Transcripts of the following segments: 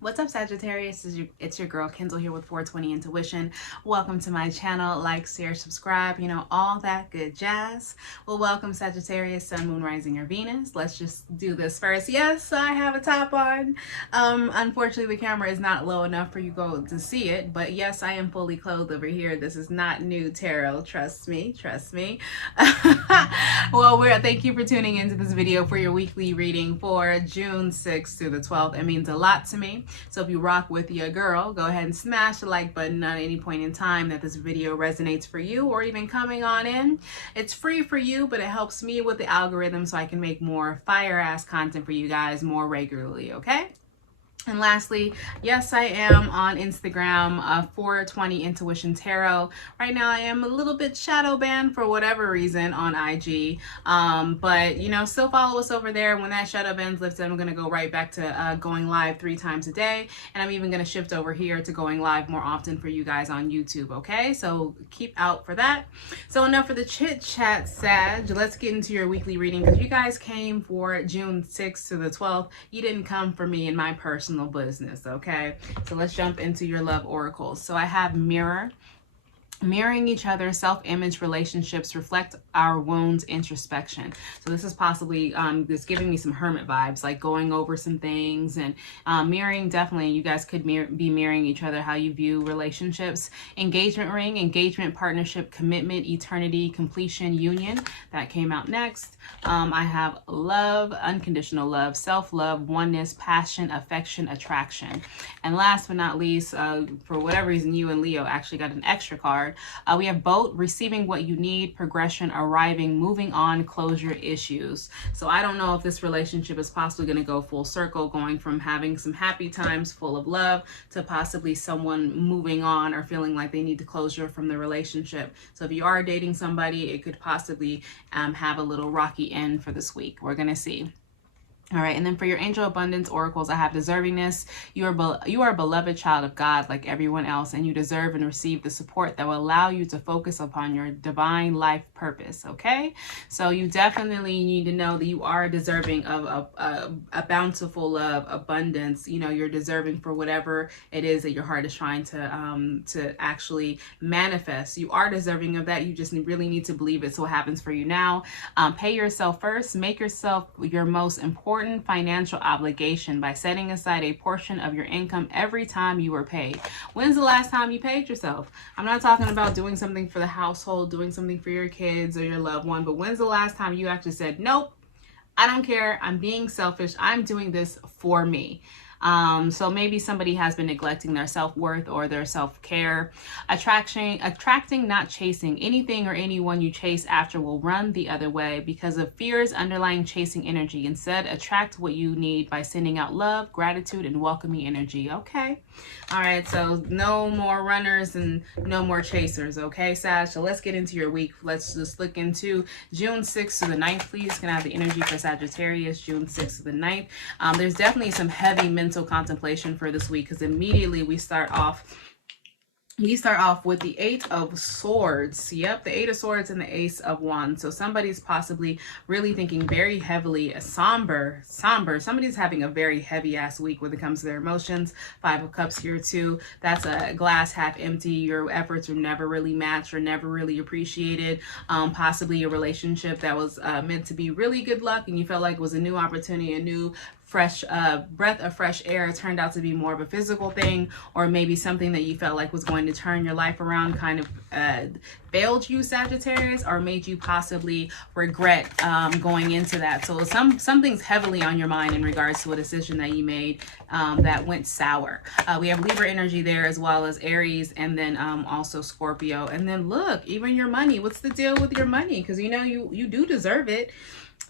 What's up, Sagittarius? It's your girl Kendall here with 420 Intuition. Welcome to my channel. Like, share, subscribe, all that good jazz. Well, welcome, Sagittarius, Sun, Moon, Rising, or Venus. Let's just do this first. Yes, I have a top on. Unfortunately, the camera is not low enough for you to see it, but yes, I am fully clothed over here. This is not new tarot. Trust me. Well, thank you for tuning into this video for your weekly reading for June 6th through the 12th. It means a lot to me. So if you rock with your girl, go ahead and smash the like button at any point in time that this video resonates for you, or even coming on in. It's free for you, but it helps me with the algorithm so I can make more fire ass content for you guys more regularly, okay? And lastly, yes, I am on Instagram, 420 Intuition Tarot. Right now, I am a little bit shadow banned for whatever reason on IG. But, still follow us over there. When that shadow ban's lifted, I'm going to go right back to going live 3 times a day. And I'm even going to shift over here to going live more often for you guys on YouTube, okay? So keep out for that. So enough for the chit chat, Sag. Let's get into your weekly reading, because you guys came for June 6th to the 12th. You didn't come for me in my personal business, okay? So let's jump into your love oracles. So I have mirror. Mirroring each other, self-image relationships reflect our wounds, introspection. So this is possibly this giving me some hermit vibes, like going over some things and mirroring. Definitely, you guys could be mirroring each other, how you view relationships. Engagement ring, engagement, partnership, commitment, eternity, completion, union. That came out next. I have love, unconditional love, self-love, oneness, passion, affection, attraction. And last but not least, for whatever reason, you and Leo actually got an extra card. We have boat, receiving what you need, progression, arriving, moving on, closure, issues. So I don't know if this relationship is possibly going to go full circle, going from having some happy times full of love to possibly someone moving on or feeling like they need the closure from the relationship. So if you are dating somebody, it could possibly have a little rocky end for this week. We're going to see. All right, and then for your angel abundance oracles, I have deservingness. You are a beloved child of God like everyone else, and you deserve and receive the support that will allow you to focus upon your divine life purpose, okay? So you definitely need to know that you are deserving of a bountiful love, abundance. You're deserving for whatever it is that your heart is trying to actually manifest. You are deserving of that. You just really need to believe it so it happens for you now. Pay yourself first. Make yourself your most important financial obligation by setting aside a portion of your income every time you are paid. When's the last time you paid yourself? I'm not talking about doing something for the household, doing something for your kids or your loved one, but when's the last time you actually said, nope, I don't care, I'm being selfish, I'm doing this for me? So maybe somebody has been neglecting their self-worth or their self-care. Attracting, not chasing. Anything or anyone you chase after will run the other way because of fears underlying chasing energy. Instead, attract what you need by sending out love, gratitude, and welcoming energy. Okay. All right. So no more runners and no more chasers. Okay, Sag. So let's get into your week. Let's just look into June 6th to the 9th, please. Can I have the energy for Sagittarius, June 6th to the 9th? There's definitely some heavy mental contemplation for this week, because immediately we start off with the 8 of Swords. Yep, the 8 of Swords and the Ace of Wands. So somebody's possibly really thinking very heavily, somber. Somebody's having a very heavy ass week when it comes to their emotions. 5 of Cups here too. That's a glass half empty. Your efforts were never really matched or never really appreciated. Possibly a relationship that was meant to be really good luck, and you felt like it was a new opportunity, a new fresh breath of fresh air. Turned out to be more of a physical thing, or maybe something that you felt like was going to turn your life around kind of failed you, Sagittarius, or made you possibly regret going into that. So something's heavily on your mind in regards to a decision that you made that went sour. We have Libra energy there, as well as Aries, and then also Scorpio. And then look, even your money. What's the deal with your money? Because you do deserve it.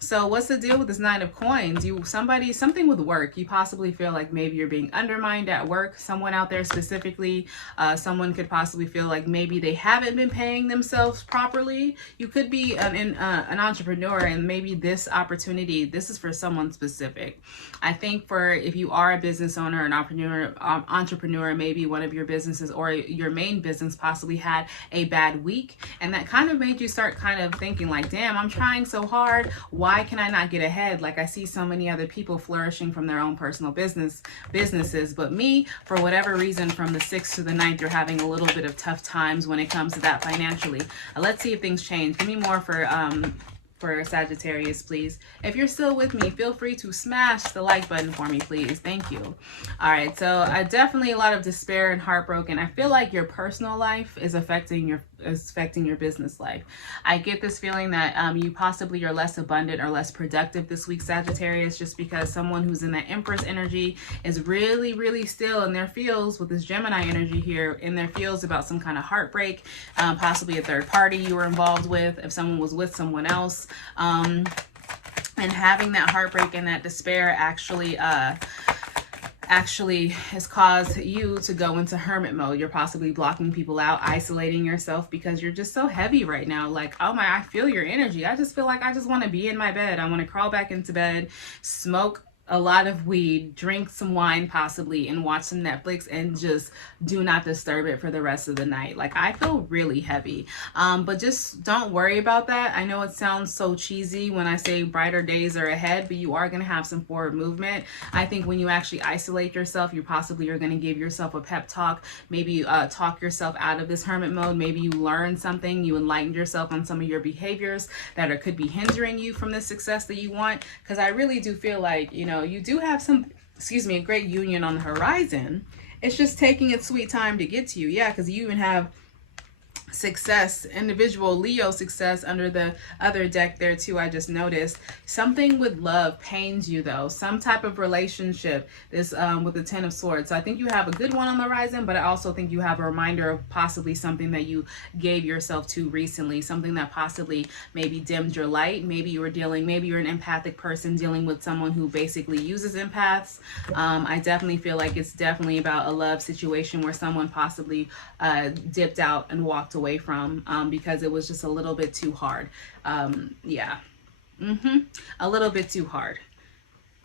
So what's the deal with this Nine of Coins? Something with work. You possibly feel like maybe you're being undermined at work. Someone out there specifically, someone could possibly feel like maybe they haven't been paying themselves properly. You could be an entrepreneur, and maybe this opportunity, this is for someone specific. I think if you are a business owner, an entrepreneur, maybe one of your businesses or your main business possibly had a bad week, and that kind of made you start kind of thinking like, damn, I'm trying so hard. why can I not get ahead? Like I see so many other people flourishing from their own personal businesses, but me, for whatever reason, from the 6th to the 9th, you're having a little bit of tough times when it comes to that financially. Let's see if things change. Give me more for Sagittarius, please. If you're still with me, feel free to smash the like button for me, please. Thank you. All right, so definitely a lot of despair and heartbroken. I feel like your personal life is affecting your business life. I get this feeling that you possibly are less abundant or less productive this week, Sagittarius, just because someone who's in that Empress energy is really, really still in their feels with this Gemini energy here, in their feels about some kind of heartbreak, possibly a third party you were involved with, if someone was with someone else. And having that heartbreak and that despair actually has caused you to go into hermit mode. You're possibly blocking people out, isolating yourself because you're just so heavy right now. Like, oh my, I feel your energy. I just feel like I just want to be in my bed. I want to crawl back into bed, smoke a lot of weed, drink some wine possibly, and watch some Netflix and just do not disturb it for the rest of the night. Like, I feel really heavy, but just don't worry about that. I know it sounds so cheesy when I say brighter days are ahead, but you are going to have some forward movement. I think when you actually isolate yourself, you possibly are going to give yourself a pep talk, maybe talk yourself out of this hermit mode. Maybe you learned something, you enlightened yourself on some of your behaviors that could be hindering you from the success that you want. Because I really do feel like, you know, you do have some, a great union on the horizon. It's just taking its sweet time to get to you. Yeah, because you even have success, individual Leo success under the other deck there too. I just noticed something with love pains you though, some type of relationship, this with the 10 of Swords. So I think you have a good one on the horizon, but I also think you have a reminder of possibly something that you gave yourself to recently, something that possibly maybe dimmed your light. Maybe you were maybe you're an empathic person dealing with someone who basically uses empaths. I definitely feel like it's definitely about a love situation where someone possibly dipped out and walked away from because it was just a little bit too hard. Yeah, a little bit too hard.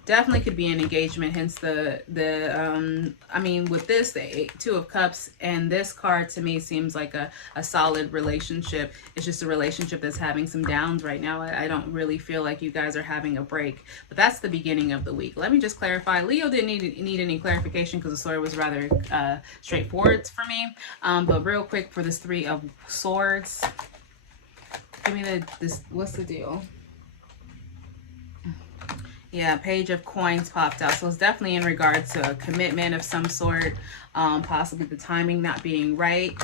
Definitely could be an engagement, hence I mean, with this, the 2 of Cups, and this card to me seems like a solid relationship. It's just a relationship that's having some downs right now. I don't really feel like you guys are having a break, but that's the beginning of the week. Let me just clarify. Leo didn't need any clarification because the story was rather straightforward for me. But real quick for this 3 of Swords, give me what's the deal? Yeah, Page of Coins popped out. So it's definitely in regards to a commitment of some sort, possibly the timing not being right.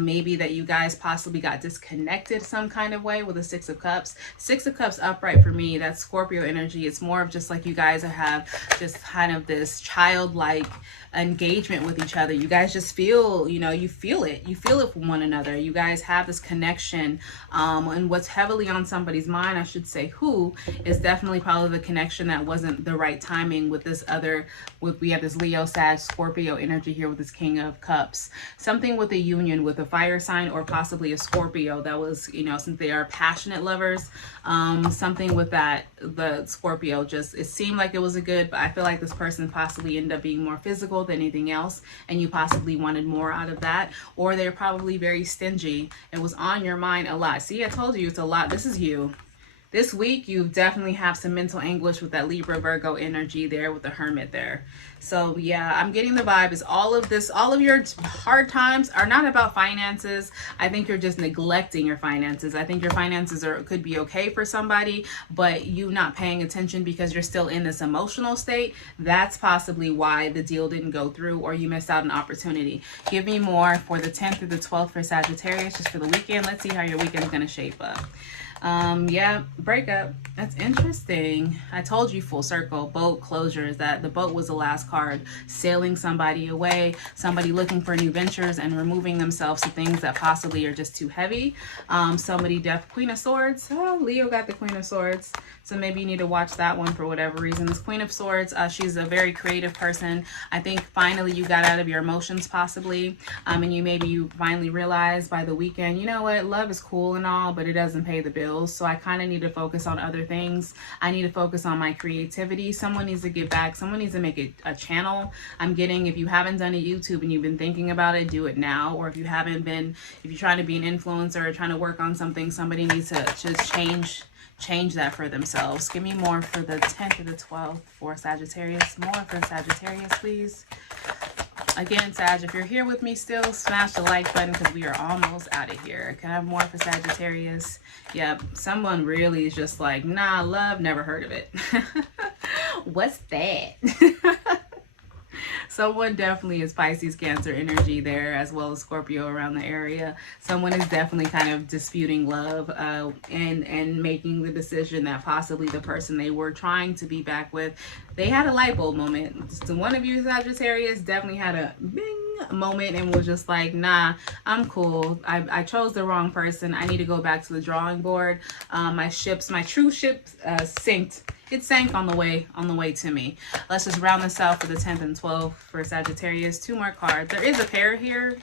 Maybe that you guys possibly got disconnected some kind of way with the 6 of Cups. 6 of Cups upright for me, that's Scorpio energy. It's more of just like you guys have just kind of this childlike engagement with each other. You guys just feel, you know, you feel it from one another. You guys have this connection, and what's heavily on somebody's mind, I should say, who is definitely probably the connection that wasn't the right timing with this other, we have this Leo, Sag, Scorpio energy here with this King of Cups. Something with a union with a fire sign or possibly a Scorpio that was, you know, since they are passionate lovers, something with that, the Scorpio, just, it seemed like it was a good, but I feel like this person possibly ended up being more physical than anything else, and you possibly wanted more out of that, or they're probably very stingy. It was on your mind a lot. See, I told you it's a lot. This is you. This week, you definitely have some mental anguish with that Libra, Virgo energy there with the Hermit there. So yeah, I'm getting the vibe is all of your hard times are not about finances. I think you're just neglecting your finances. I think your finances could be okay for somebody, but you not paying attention because you're still in this emotional state. That's possibly why the deal didn't go through or you missed out on opportunity. Give me more for the 10th through the 12th for Sagittarius, just for the weekend. Let's see how your weekend is going to shape up. Yeah, breakup. That's interesting. I told you full circle, boat closures, that the boat was the last card, sailing somebody away, somebody looking for new ventures and removing themselves to things that possibly are just too heavy. Somebody Queen of Swords. Oh, Leo got the Queen of Swords. So maybe you need to watch that one for whatever reason. This Queen of Swords, she's a very creative person. I think finally you got out of your emotions possibly. And you finally realized by the weekend, you know what, love is cool and all, but it doesn't pay the bills. So I kind of need to focus on other things. I need to focus on my creativity. Someone needs to get back. Someone needs to make a channel. I'm getting, if you haven't done a YouTube and you've been thinking about it, do it now. Or if you're trying to be an influencer or trying to work on something, somebody needs to just change that for themselves. Give me more for the 10th to the 12th for Sagittarius. More for Sagittarius, please. Again, Sag, if you're here with me still, smash the like button because we are almost out of here. Can I have more for Sagittarius? Yep, someone really is just like, nah, love, never heard of it. What's that? Someone definitely is Pisces, Cancer energy there, as well as Scorpio around the area. Someone is definitely kind of disputing love and making the decision that possibly the person they were trying to be back with, they had a light bulb moment. So one of you Sagittarius definitely had a bing moment and was just like, nah, I'm cool. I chose the wrong person. I need to go back to the drawing board. My true ship synced. It sank on the way to me. Let's just round this out for the 10th and 12th for Sagittarius. 2 more cards. There is a pair here,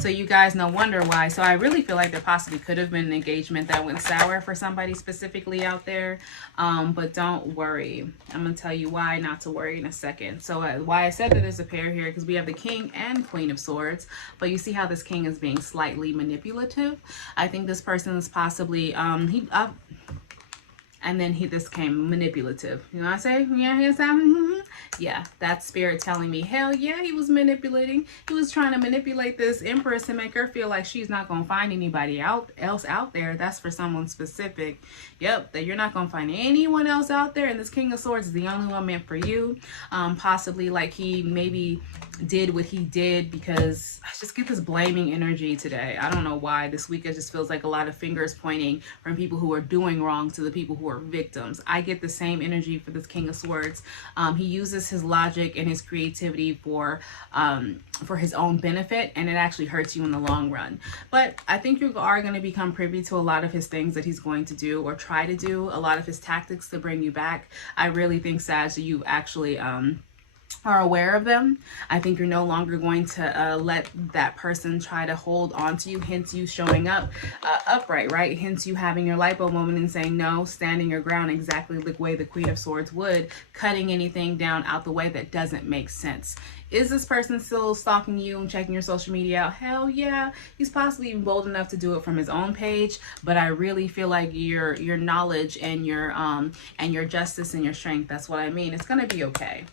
so you guys no wonder why. So I really feel like there possibly could have been an engagement that went sour for somebody specifically out there. But don't worry. I'm going to tell you why not to worry in a second. So why I said that there's a pair here, because we have the King and Queen of Swords. But you see how this King is being slightly manipulative. I think this person is possibly, and then this came manipulative. You know what I say? Yeah, that's spirit telling me, hell yeah, he was manipulating. He was trying to manipulate this Empress to make her feel like she's not going to find anybody else out there. That's for someone specific. Yep, that you're not going to find anyone else out there. And this King of Swords is the only one meant for you. Possibly like he maybe did what he did because I just get this blaming energy today. I don't know why. This week it just feels like a lot of fingers pointing from people who are doing wrong to the people who are victims. I get the same energy for this King of Swords. He uses his logic and his creativity for his own benefit, and it actually hurts you in the long run. But I think you are going to become privy to a lot of his things that he's going to do or try to do, a lot of his tactics to bring you back. I really think, Sag, that you actually are aware of them. I think you're no longer going to let that person try to hold on to you, hence you showing up upright, right? Hence you having your light bulb moment and saying no, standing your ground exactly the way the Queen of Swords would, cutting anything down out the way that doesn't make sense. Is this person still stalking you and checking your social media out? Hell yeah. He's possibly even bold enough to do it from his own page, but I really feel like your knowledge and your justice and your strength, that's what I mean, it's going to be okay.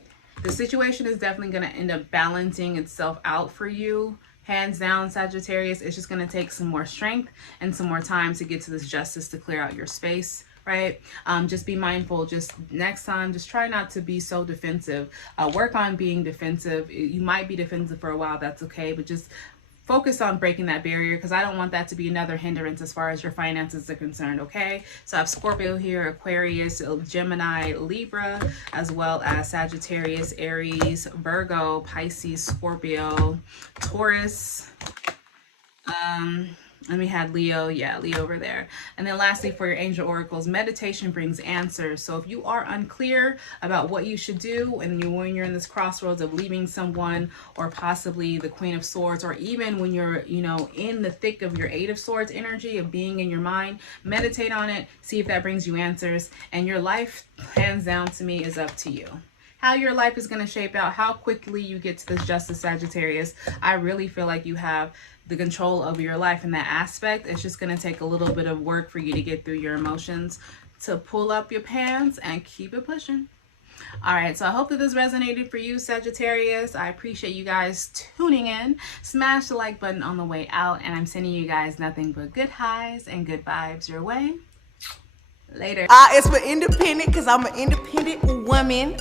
The situation is definitely going to end up balancing itself out for you. Hands down, Sagittarius. It's just going to take some more strength and some more time to get to this justice to clear out your space, right? Just be mindful. Just next time, just try not to be so defensive. Work on being defensive. You might be defensive for a while. That's okay. But just focus on breaking that barrier, because I don't want that to be another hindrance as far as your finances are concerned, okay? So I have Scorpio here, Aquarius, Gemini, Libra, as well as Sagittarius, Aries, Virgo, Pisces, Scorpio, Taurus, and we had Leo, yeah, Leo over there. And then lastly, for your angel oracles, meditation brings answers. So if you are unclear about what you should do, and when you're in this crossroads of leaving someone, or possibly the Queen of Swords, or even when you're, in the thick of your 8 of Swords energy of being in your mind, meditate on it, see if that brings you answers. And your life, hands down to me, is up to you. How your life is going to shape out, how quickly you get to this justice, Sagittarius. I really feel like you have the control over your life in that aspect. It's just going to take a little bit of work for you to get through your emotions, to pull up your pants and keep it pushing. All right, so I hope that this resonated for you, Sagittarius. I appreciate you guys tuning in. Smash the like button on the way out, and I'm sending you guys nothing but good highs and good vibes your way. Later. It's for independent, because I'm an independent woman.